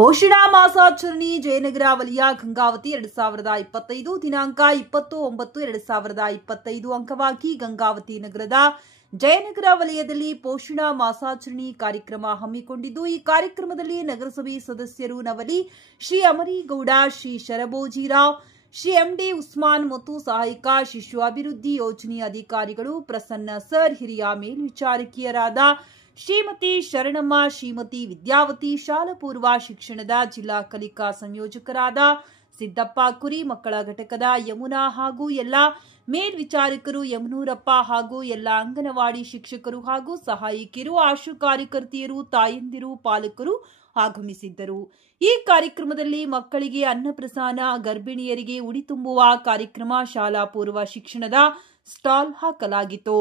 ಪೋಷಣಾ ಮಾಸಾಚರಣೆ ಜಯನಗರ ವಲಯ ಗಂಗಾವತಿ 2025 ದಿನಾಂಕ 20/9/2025 ಅಂಕವಾಗಿ ಗಂಗಾವತಿ ನಗರದ ಜಯನಗರ ವಲಯದಲ್ಲಿ ಪೋಷಣಾ ಮಾಸಾಚರಣೆ ಕಾರ್ಯಕ್ರಮ ಹಮ್ಮಿಕೊಂಡಿದ್ದು ಈ ಕಾರ್ಯಕ್ರಮದಲ್ಲಿ ನಗರಸಭೆ ಸದಸ್ಯರು ನವಲಿ ಶ್ರೀ ಅಮರೇಗೌಡ, ಶ್ರೀ ಶರಭೋಜಿರಾವ್, ಶ್ರೀ ಎಂಡಿ ಉಸ್ಮಾನ್ ಮತ್ತು ಸಹಾಯಕ ಶಿಶು ಅಭಿವೃದ್ಧಿ ಯೋಜನೆ ಅಧಿಕಾರಿಗಳು ಪ್ರಸನ್ನ ಸರ್, ಹಿರಿಯ ಮೇಲ್ವಿಚಾರಕಿಯರಾದ ಶ್ರೀಮತಿ ಶರಣಮ್ಮ, ಶ್ರೀಮತಿ ವಿದ್ಯಾವತಿ, ಶಾಲಾ ಪೂರ್ವ ಶಿಕ್ಷಣದ ಜಿಲ್ಲಾ ಕಲಿಕಾ ಸಂಯೋಜಕರಾದ ಸಿದ್ದಪ್ಪ ಕುರಿ, ಮಕ್ಕಳ ಘಟಕದ ಯಮುನಾ ಹಾಗೂ ಎಲ್ಲ ಮೇಲ್ವಿಚಾರಕರು ಯಮನೂರಪ್ಪ ಹಾಗೂ ಎಲ್ಲ ಅಂಗನವಾಡಿ ಶಿಕ್ಷಕರು ಹಾಗೂ ಸಹಾಯಕಿಯರು, ಆಶಾ ಕಾರ್ಯಕರ್ತೆಯರು, ತಾಯಂದಿರು, ಪಾಲಕರು ಆಗಮಿಸಿದ್ದರು. ಈ ಕಾರ್ಯಕ್ರಮದಲ್ಲಿ ಮಕ್ಕಳಿಗೆ ಅನ್ನಪ್ರಸಾದ, ಗರ್ಭಿಣಿಯರಿಗೆ ಉಡಿ ತುಂಬುವ ಕಾರ್ಯಕ್ರಮ, ಶಾಲಾ ಪೂರ್ವ ಶಿಕ್ಷಣದ ಸ್ಟಾಲ್ ಹಾಕಲಾಗಿತ್ತು.